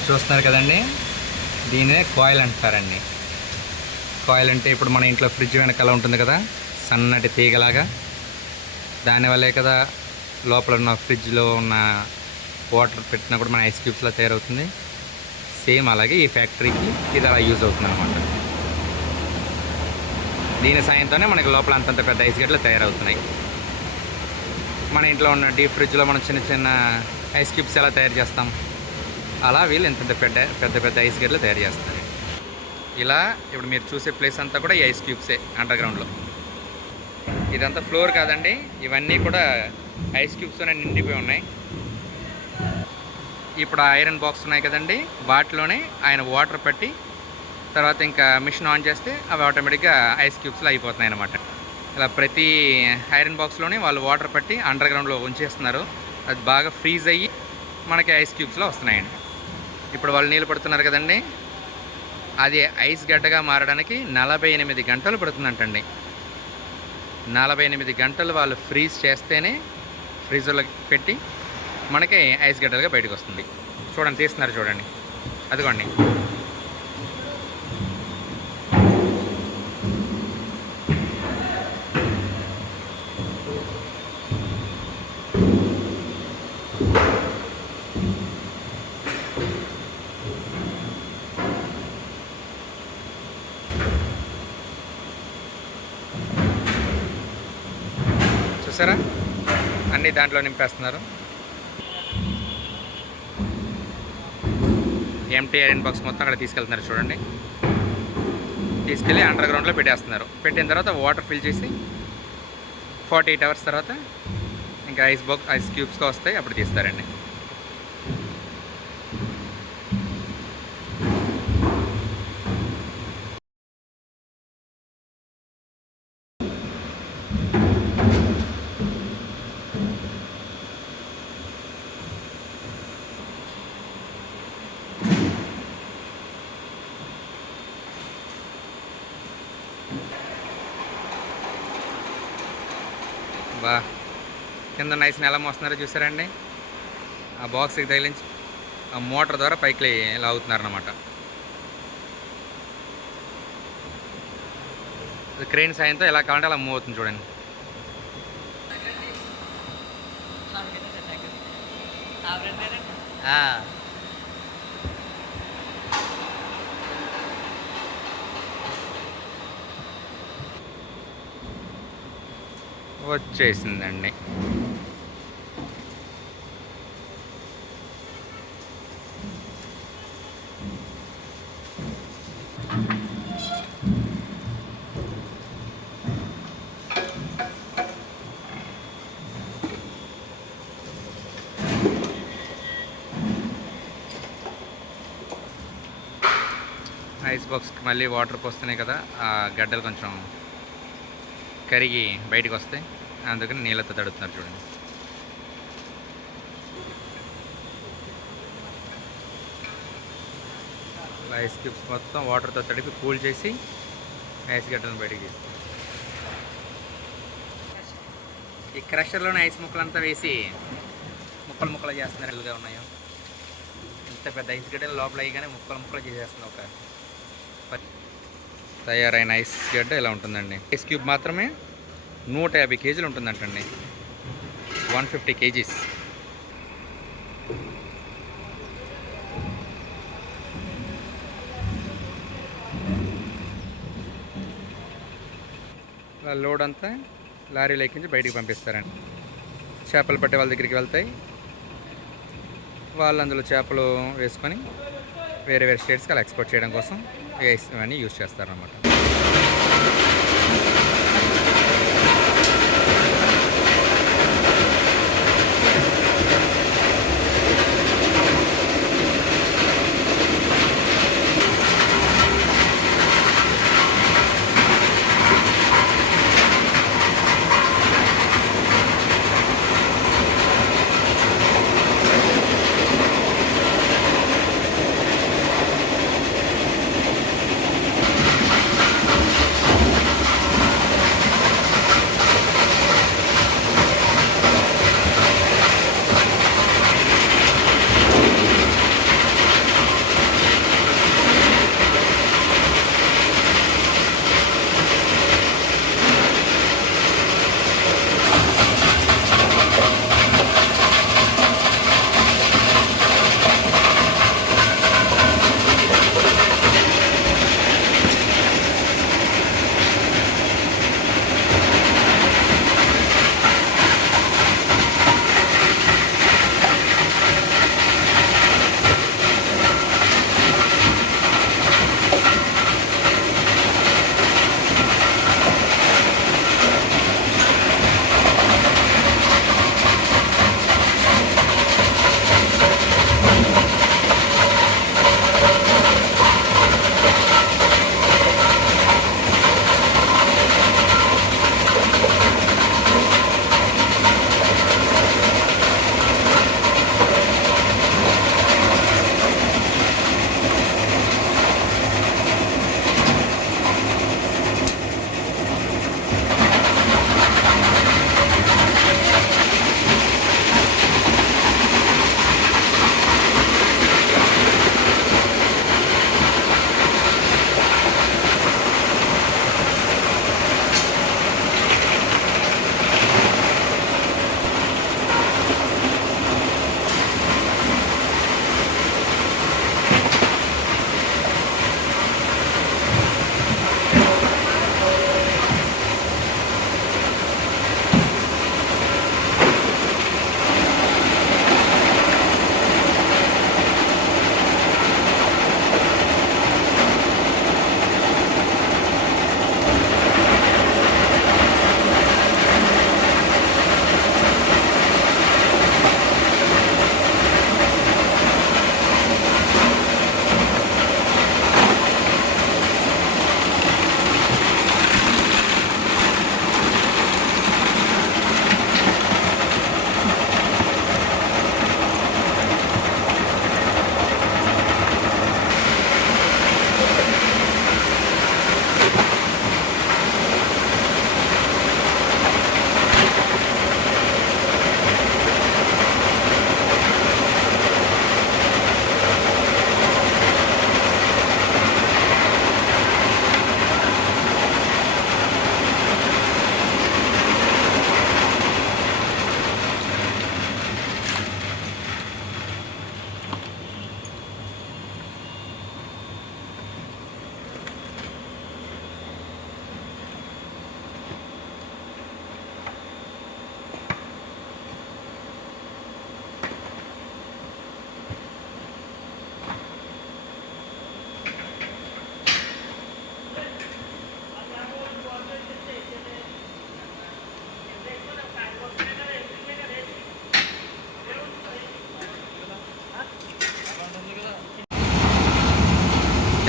మీరు చూస్తున్నారు కదండి, దీనినే కాయిల్ అంటారండి. కాయిల్ అంటే ఇప్పుడు మన ఇంట్లో ఫ్రిడ్జ్ వెనకాల ఉంటుంది కదా, సన్నటి తీగలాగా, దానివల్లే కదా లోపల ఉన్న ఫ్రిడ్జ్లో ఉన్న వాటర్ పెట్టినా కూడా మన ఐస్ క్యూబ్స్లో తయారవుతుంది. సేమ్ అలాగే ఈ ఫ్యాక్టరీకి ఇది అలా యూజ్ అవుతుంది అనమాట. దీని సాయంతోనే మనకి లోపల అంతంత పెద్ద ఐస్ గడ్డలు తయారవుతున్నాయి. మన ఇంట్లో ఉన్న డీప్ ఫ్రిడ్జ్లో మనం చిన్న చిన్న ఐస్ క్యూబ్స్ ఎలా తయారు చేస్తాం, అలా వీళ్ళు ఇంత పెద్ద పెద్ద ఐస్ గడ్డలు తయారు చేస్తారు. ఇలా ఇప్పుడు మీరు చూసే ప్లేస్ అంతా కూడా ఈ ఐస్ క్యూబ్సే అండర్ గ్రౌండ్లో. ఇదంతా ఫ్లోర్ కాదండి, ఇవన్నీ కూడా ఐస్ క్యూబ్స్తోనే నిండిపోయి ఉన్నాయి. ఇప్పుడు ఐరన్ బాక్స్ ఉన్నాయి కదండి, వాటిలోనే ఆయన వాటర్ పట్టి తర్వాత ఇంకా మిషన్ ఆన్ చేస్తే అవి ఆటోమేటిక్గా ఐస్ క్యూబ్స్లో అయిపోతున్నాయి అన్నమాట. ఇలా ప్రతి ఐరన్ బాక్స్లోనే వాళ్ళు వాటర్ పట్టి అండర్ గ్రౌండ్లో ఉంచేస్తున్నారు. అది బాగా ఫ్రీజ్ అయ్యి మనకి ఐస్ క్యూబ్స్లో వస్తున్నాయండి. ఇప్పుడు వాళ్ళు నీళ్ళు పడుతున్నారు కదండి, అది ఐస్ గడ్డగా మారడానికి 48 గంటలు పడుతుందంటండి. 48 గంటలు వాళ్ళు ఫ్రీజ్ చేస్తేనే ఫ్రీజర్లోకి పెట్టి మనకి ఐస్ గడ్డలుగా బయటకు వస్తుంది. చూడండి, తీస్తున్నారు చూడండి, అదిగోండి. చూసారా, అన్నీ దాంట్లో నింపేస్తున్నారు. ఎంటీ ఐరన్ బాక్స్ మొత్తం అక్కడ తీసుకెళ్తున్నారు చూడండి. తీసుకెళ్ళి అండర్ గ్రౌండ్లో పెట్టేస్తున్నారు. పెట్టిన తర్వాత వాటర్ ఫిల్ చేసి 48 అవర్స్ తర్వాత ఇంకా ఐస్ క్యూబ్స్గా వస్తాయి, అప్పుడు తీస్తారండి. బా, కింద ఐస్ని ఎలా మోస్తున్నారో చూసారండి. ఆ బాక్స్కి తగిలించి ఆ మోటార్ ద్వారా పైకి లాగుతున్నారన్నమాట. క్రెయిన్ సాయంతో ఎలా కావాలంటే అలా మూవ్ అవుతుంది చూడండి. వచ్చేసిందండి. ఐస్ బాక్స్కి మళ్ళీ వాటర్ పోస్తున్నాయి కదా, ఆ గడ్డలు కొంచెం కరిగి బయటకు వస్తాయి, అందుకని నీళ్ళతో తడుతున్నారు చూడండి. ఐస్ క్యూబ్స్ మొత్తం వాటర్తో తడిపి కూల్ చేసి ఐస్ గడ్డలను బయటకు తీస్తారు. ఈ క్రషర్లోనే ఐస్ ముక్కలంతా వేసి ముక్కలు చేస్తున్నారు. ఎల్లుగా ఉన్నాయో ఇంత పెద్ద ఐస్ గడ్డలు లోపల అయ్యగానే ముక్కలు చేసేస్తున్నారు. ఒక తయారైన ఐస్ గడ్డ ఇలా ఉంటుందండి. ఐస్ క్యూబ్ మాత్రమే 150 కేజీలు ఉంటుందంటండి, 150 కేజీస్. లోడ్ అంతా లారీలో ఎక్కించి బయటికి పంపిస్తారండి. చేపలు పట్టే వాళ్ళ దగ్గరికి వెళ్తాయి, వాళ్ళు అందులో చేపలు వేసుకొని వేరే స్టేట్స్కి అలా ఎక్స్పోర్ట్ చేయడం కోసం ఇవన్నీ యూజ్ చేస్తారన్నమాట.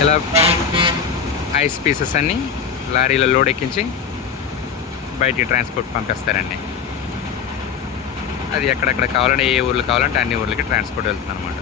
ఇలా ఐస్ పీసెస్ అన్నీ లారీలో లోడ్ ఎక్కించి బయటికి ట్రాన్స్పోర్ట్ పంపిస్తారండి. అది ఎక్కడెక్కడ కావాలంటే ఏ ఊర్లు కావాలంటే అన్ని ఊర్లకి ట్రాన్స్పోర్ట్ వెళ్తుంది అనమాట.